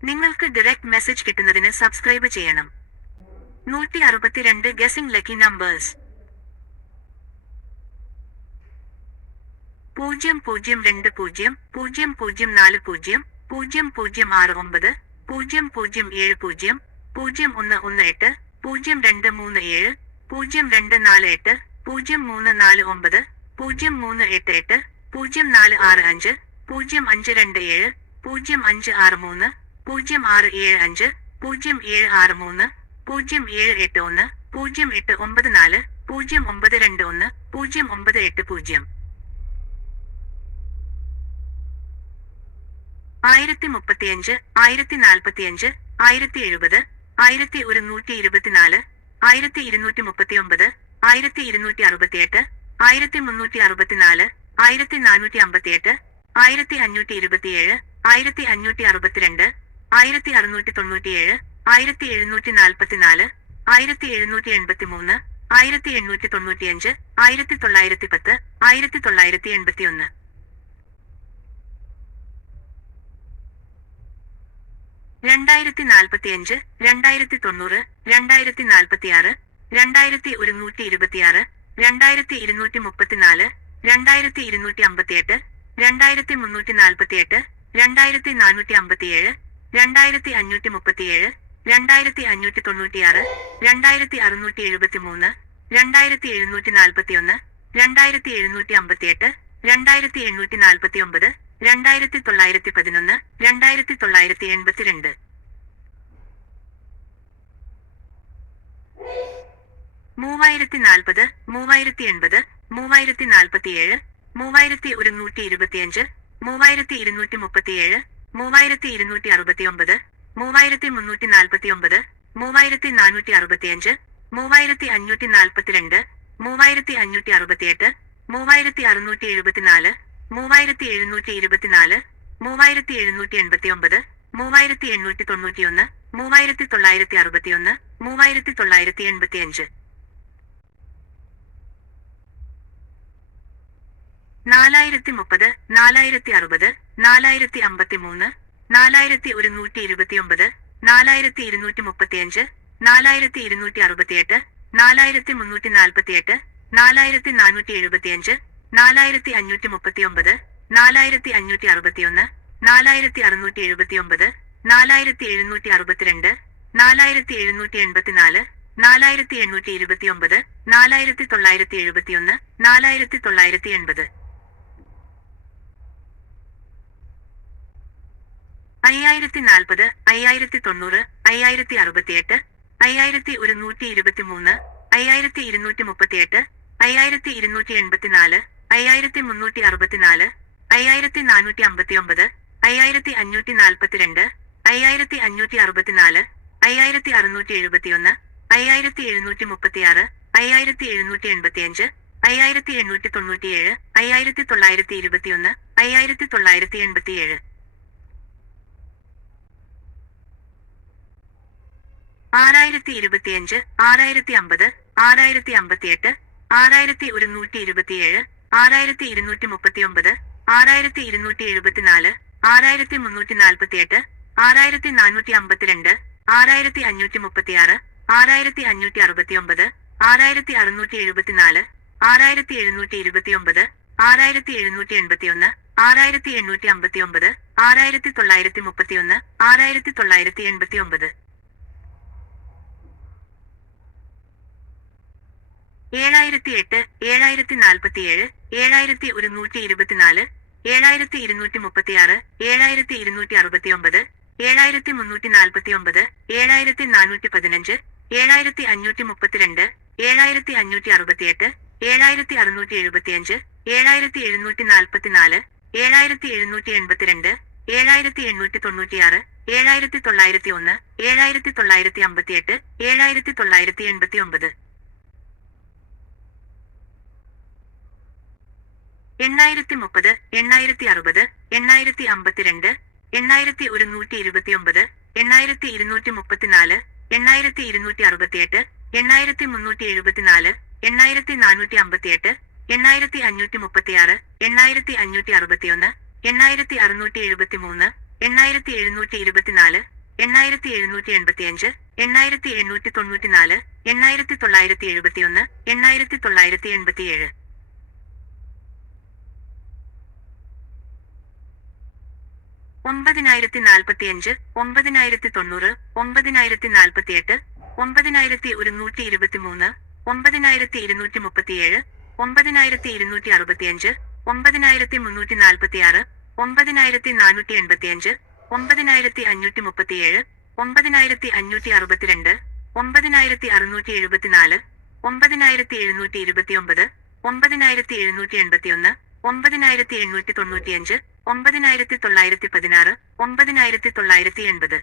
നിങ്ങൾക്ക് direct message കിട്ടുന്നതിന് subscribe ചെയ്യണം. നൂറ്റി അറുപത്തിരണ്ട് ഗസിംഗ് ലക്കി നമ്പേഴ്സ് പൂജ്യം പൂജ്യം രണ്ട് പൂജ്യം പൂജ്യം പൂജ്യം നാല് പൂജ്യം പൂജ്യം പൂജ്യം ആറ് ഒമ്പത് പൂജ്യം പൂജ്യം ഏഴ് പൂജ്യം പൂജ്യം ഒന്ന് ഒന്ന് എട്ട് പൂജ്യം രണ്ട് മൂന്ന് ഏഴ് പൂജ്യം രണ്ട് നാല് എട്ട് പൂജ്യം മൂന്ന് നാല് ഒമ്പത് പൂജ്യം മൂന്ന് എട്ട് എട്ട് പൂജ്യം നാല് ആറ് അഞ്ച് പൂജ്യം അഞ്ച് രണ്ട് ഏഴ് പൂജ്യം അഞ്ച് ആറ് മൂന്ന് പൂജ്യം ആറ് ഏഴ് അഞ്ച് പൂജ്യം ഏഴ് ആറ് മൂന്ന് പൂജ്യം ഏഴ് എട്ട് ഒന്ന് പൂജ്യം എട്ട് ഒമ്പത് നാല് പൂജ്യം ഒമ്പത് രണ്ട് ഒന്ന് പൂജ്യം ഒമ്പത് എട്ട് പൂജ്യം. ആയിരത്തി മുപ്പത്തിയഞ്ച് ആയിരത്തി നാൽപ്പത്തിയഞ്ച് ആയിരത്തി എഴുപത് ആയിരത്തി ഒരുന്നൂറ്റി ഇരുപത്തിനാല് ആയിരത്തി ഇരുന്നൂറ്റി മുപ്പത്തിയൊമ്പത് ആയിരത്തി ഇരുന്നൂറ്റി അറുപത്തിയെട്ട് ആയിരത്തി മുന്നൂറ്റി അറുപത്തിനാല് ആയിരത്തി നാനൂറ്റി അമ്പത്തിയെട്ട് ആയിരത്തി അഞ്ഞൂറ്റി ഇരുപത്തിയേഴ് ആയിരത്തി അഞ്ഞൂറ്റി അറുപത്തിരണ്ട് ആയിരത്തി അറുന്നൂറ്റി തൊണ്ണൂറ്റിയേഴ് ആയിരത്തി എഴുന്നൂറ്റി നാൽപ്പത്തിനാല് ആയിരത്തി എഴുന്നൂറ്റി എൺപത്തി മൂന്ന് ആയിരത്തി എണ്ണൂറ്റി തൊണ്ണൂറ്റിയഞ്ച് ആയിരത്തി തൊള്ളായിരത്തി പത്ത് ആയിരത്തി തൊള്ളായിരത്തി എൺപത്തിയൊന്ന് രണ്ടായിരത്തി നാൽപ്പത്തിയഞ്ച് രണ്ടായിരത്തി തൊണ്ണൂറ് രണ്ടായിരത്തി നാൽപ്പത്തിയാറ് രണ്ടായിരത്തി ഒരുന്നൂറ്റി ഇരുപത്തിയാറ് രണ്ടായിരത്തി ഇരുന്നൂറ്റി മുപ്പത്തിനാല് രണ്ടായിരത്തി ഇരുന്നൂറ്റി അമ്പത്തിയെട്ട് രണ്ടായിരത്തി മുന്നൂറ്റി നാൽപ്പത്തിയെട്ട് രണ്ടായിരത്തി നാനൂറ്റി അമ്പത്തിയേഴ് രണ്ടായിരത്തി അഞ്ഞൂറ്റി മുപ്പത്തിയേഴ് രണ്ടായിരത്തി അഞ്ഞൂറ്റി തൊണ്ണൂറ്റിയാറ് രണ്ടായിരത്തി അറുന്നൂറ്റി എഴുപത്തി മൂന്ന് രണ്ടായിരത്തി എഴുന്നൂറ്റി നാൽപ്പത്തിയൊന്ന് രണ്ടായിരത്തി എഴുന്നൂറ്റി അമ്പത്തിയെട്ട് രണ്ടായിരത്തി എണ്ണൂറ്റി നാൽപ്പത്തി ഒമ്പത് രണ്ടായിരത്തി തൊള്ളായിരത്തി പതിനൊന്ന് രണ്ടായിരത്തി തൊള്ളായിരത്തി എൺപത്തിരണ്ട് മൂവായിരത്തി നാൽപ്പത് മൂവായിരത്തി എൺപത് മൂവായിരത്തി നാൽപ്പത്തിയേഴ് മൂവായിരത്തി ഒരുന്നൂറ്റി ഇരുപത്തിയഞ്ച് മൂവായിരത്തി ഇരുന്നൂറ്റി മുപ്പത്തിയേഴ് മൂവായിരത്തി ഇരുന്നൂറ്റി അറുപത്തിയൊമ്പത് മൂവായിരത്തി മുന്നൂറ്റി നാൽപ്പത്തിയൊമ്പത് മൂവായിരത്തി നാനൂറ്റി അറുപത്തിയഞ്ച് മൂവായിരത്തി അഞ്ഞൂറ്റി നാൽപ്പത്തിരണ്ട് മൂവായിരത്തി അഞ്ഞൂറ്റി അറുപത്തിയെട്ട് മൂവായിരത്തി അറുന്നൂറ്റി എഴുപത്തിനാല് മൂവായിരത്തി എഴുന്നൂറ്റി ഇരുപത്തിനാല് മൂവായിരത്തി എഴുന്നൂറ്റി എൺപത്തിയൊമ്പത് മൂവായിരത്തി എണ്ണൂറ്റി തൊണ്ണൂറ്റിയൊന്ന് മൂവായിരത്തി തൊള്ളായിരത്തി അറുപത്തിയൊന്ന് മൂവായിരത്തി തൊള്ളായിരത്തി എൺപത്തിയഞ്ച് നാലായിരത്തി മുപ്പത് നാലായിരത്തി അറുപത് നാലായിരത്തി അമ്പത്തി മൂന്ന് നാലായിരത്തി ഒരുന്നൂറ്റി ഇരുപത്തിയൊമ്പത് നാലായിരത്തി ഇരുന്നൂറ്റി മുപ്പത്തിയഞ്ച് നാലായിരത്തി ഇരുന്നൂറ്റി അറുപത്തിയെട്ട് നാലായിരത്തി മുന്നൂറ്റി നാൽപ്പത്തിയെട്ട് നാലായിരത്തി നാനൂറ്റി എഴുപത്തിയഞ്ച് നാലായിരത്തി അഞ്ഞൂറ്റി മുപ്പത്തിയൊമ്പത് നാലായിരത്തി അഞ്ഞൂറ്റി അറുപത്തിയൊന്ന് നാലായിരത്തി അറുന്നൂറ്റി എഴുപത്തിയൊമ്പത് നാലായിരത്തി എഴുന്നൂറ്റി അറുപത്തിരണ്ട് നാലായിരത്തി എഴുന്നൂറ്റി എൺപത്തിനാല് നാലായിരത്തി എണ്ണൂറ്റി ഇരുപത്തിയൊമ്പത് നാലായിരത്തി തൊള്ളായിരത്തി എഴുപത്തിയൊന്ന് നാലായിരത്തി തൊള്ളായിരത്തി എൺപത് അയ്യായിരത്തി നാൽപ്പത് അയ്യായിരത്തി തൊണ്ണൂറ് അയ്യായിരത്തി അറുപത്തിയെട്ട് അയ്യായിരത്തി ഒരുന്നൂറ്റി ഇരുപത്തിമൂന്ന് അയ്യായിരത്തി ഇരുന്നൂറ്റി മുപ്പത്തിയെട്ട് അയ്യായിരത്തി ഇരുന്നൂറ്റി എൺപത്തിനാല് അയ്യായിരത്തി മുന്നൂറ്റി അറുപത്തിനാല് അയ്യായിരത്തി നാനൂറ്റി അമ്പത്തിയൊമ്പത് അയ്യായിരത്തി അഞ്ഞൂറ്റി നാൽപ്പത്തിരണ്ട് അയ്യായിരത്തി അഞ്ഞൂറ്റി അറുപത്തിനാല് അയ്യായിരത്തി അറുന്നൂറ്റി എഴുപത്തിയൊന്ന് അയ്യായിരത്തി എഴുന്നൂറ്റി മുപ്പത്തിയാറ് അയ്യായിരത്തി എഴുന്നൂറ്റി എൺപത്തിയഞ്ച് അയ്യായിരത്തി എണ്ണൂറ്റി തൊണ്ണൂറ്റിയേഴ് അയ്യായിരത്തി തൊള്ളായിരത്തി ഇരുപത്തിയൊന്ന് അയ്യായിരത്തി തൊള്ളായിരത്തി എൺപത്തിയേഴ് ആറായിരത്തി ഇരുപത്തിയഞ്ച് ആറായിരത്തി അമ്പത് ആറായിരത്തി അമ്പത്തിയെട്ട് ആറായിരത്തി ഒരുന്നൂറ്റി ഇരുപത്തിയേഴ് ആറായിരത്തി ഇരുന്നൂറ്റി മുപ്പത്തിയൊമ്പത് ആറായിരത്തി ഇരുന്നൂറ്റി എഴുപത്തിനാല് ആറായിരത്തി മുന്നൂറ്റി നാൽപ്പത്തിയെട്ട് ആറായിരത്തി നാനൂറ്റി അമ്പത്തിരണ്ട് ആറായിരത്തി അഞ്ഞൂറ്റി മുപ്പത്തിയാറ് ആറായിരത്തി അഞ്ഞൂറ്റി അറുപത്തിയൊമ്പത് ആറായിരത്തി അറുന്നൂറ്റി എഴുപത്തിനാല് ആറായിരത്തി എഴുന്നൂറ്റി ഇരുപത്തിയൊമ്പത് ആറായിരത്തി എഴുന്നൂറ്റി എൺപത്തിയൊന്ന് ആറായിരത്തി എണ്ണൂറ്റി അമ്പത്തിയൊമ്പത് ആറായിരത്തി തൊള്ളായിരത്തി മുപ്പത്തിയൊന്ന് ആറായിരത്തി തൊള്ളായിരത്തി എൺപത്തിയൊമ്പത് ഏഴായിരത്തി എട്ട് ഏഴായിരത്തി നാൽപ്പത്തിയേഴ് ഏഴായിരത്തി ഒരുന്നൂറ്റി ഇരുപത്തിനാല് ഏഴായിരത്തി ഇരുന്നൂറ്റി മുപ്പത്തിയാറ് ഏഴായിരത്തി ഇരുന്നൂറ്റി അറുപത്തിയൊമ്പത് ഏഴായിരത്തി മുന്നൂറ്റി നാൽപ്പത്തിയൊമ്പത് ഏഴായിരത്തി നാനൂറ്റി പതിനഞ്ച് ഏഴായിരത്തി അഞ്ഞൂറ്റി മുപ്പത്തിരണ്ട് ഏഴായിരത്തി അഞ്ഞൂറ്റി അറുപത്തിയെട്ട് ഏഴായിരത്തി അറുന്നൂറ്റി എഴുപത്തിയഞ്ച് ഏഴായിരത്തി എഴുന്നൂറ്റി നാൽപ്പത്തിനാല് ഏഴായിരത്തി എഴുന്നൂറ്റി എൺപത്തിരണ്ട് ഏഴായിരത്തി എണ്ണൂറ്റി തൊണ്ണൂറ്റിയാറ് ഏഴായിരത്തി തൊള്ളായിരത്തി ഒന്ന് ഏഴായിരത്തി തൊള്ളായിരത്തി അമ്പത്തിയെട്ട് ഏഴായിരത്തി തൊള്ളായിരത്തി എൺപത്തി ഒമ്പത് എണ്ണായിരത്തി മുപ്പത് എണ്ണായിരത്തി അറുപത് എണ്ണായിരത്തി അമ്പത്തിരണ്ട് എണ്ണായിരത്തി ഒരുന്നൂറ്റി ഇരുപത്തിയൊമ്പത് എണ്ണായിരത്തി ഇരുന്നൂറ്റി മുപ്പത്തിനാല് എണ്ണായിരത്തി ഇരുന്നൂറ്റി അറുപത്തിയെട്ട് എണ്ണായിരത്തി മുന്നൂറ്റി എഴുപത്തിനാല് എണ്ണായിരത്തി നാനൂറ്റി അമ്പത്തിയെട്ട് എണ്ണായിരത്തി അഞ്ഞൂറ്റി മുപ്പത്തിയാറ് എണ്ണായിരത്തി അഞ്ഞൂറ്റി അറുപത്തിയൊന്ന് എണ്ണായിരത്തി അറുന്നൂറ്റി എഴുപത്തി മൂന്ന് എണ്ണായിരത്തി എഴുന്നൂറ്റി ഇരുപത്തിനാല് എണ്ണായിരത്തി എഴുന്നൂറ്റി എൺപത്തിയഞ്ച് എണ്ണായിരത്തി എണ്ണൂറ്റി തൊണ്ണൂറ്റിനാല് എണ്ണായിരത്തി തൊള്ളായിരത്തി എഴുപത്തിയൊന്ന് എണ്ണായിരത്തി തൊള്ളായിരത്തി എൺപത്തിയേഴ് ഒമ്പതിനായിരത്തി നാൽപ്പത്തിയഞ്ച് ഒമ്പതിനായിരത്തി തൊണ്ണൂറ് ഒമ്പതിനായിരത്തി നാൽപ്പത്തിയെട്ട് ഒമ്പതിനായിരത്തി ഒരുന്നൂറ്റി ഇരുപത്തിമൂന്ന് ഒമ്പതിനായിരത്തി ഇരുന്നൂറ്റി മുപ്പത്തിയേഴ് ഒമ്പതിനായിരത്തി ഇരുന്നൂറ്റി അറുപത്തിയഞ്ച് ഒമ്പതിനായിരത്തി മുന്നൂറ്റി നാൽപ്പത്തിയാറ് ഒമ്പതിനായിരത്തി നാനൂറ്റി എൺപത്തിയഞ്ച് ഒമ്പതിനായിരത്തി അഞ്ഞൂറ്റി മുപ്പത്തിയേഴ് ഒമ്പതിനായിരത്തി അഞ്ഞൂറ്റി അറുപത്തിരണ്ട് ഒമ്പതിനായിരത്തി അറുന്നൂറ്റി എഴുപത്തിനാല് ഒമ്പതിനായിരത്തി എഴുന്നൂറ്റി ഇരുപത്തിയൊമ്പത് ഒമ്പതിനായിരത്തി എഴുന്നൂറ്റി എൺപത്തിയൊന്ന് ഒമ്പതിനായിരത്തി എണ്ണൂറ്റി തൊണ്ണൂറ്റിയഞ്ച് ഒമ്പതിനായിരത്തി തൊള്ളായിരത്തി പതിനാറ് ഒമ്പതിനായിരത്തി തൊള്ളായിരത്തി എൺപത്.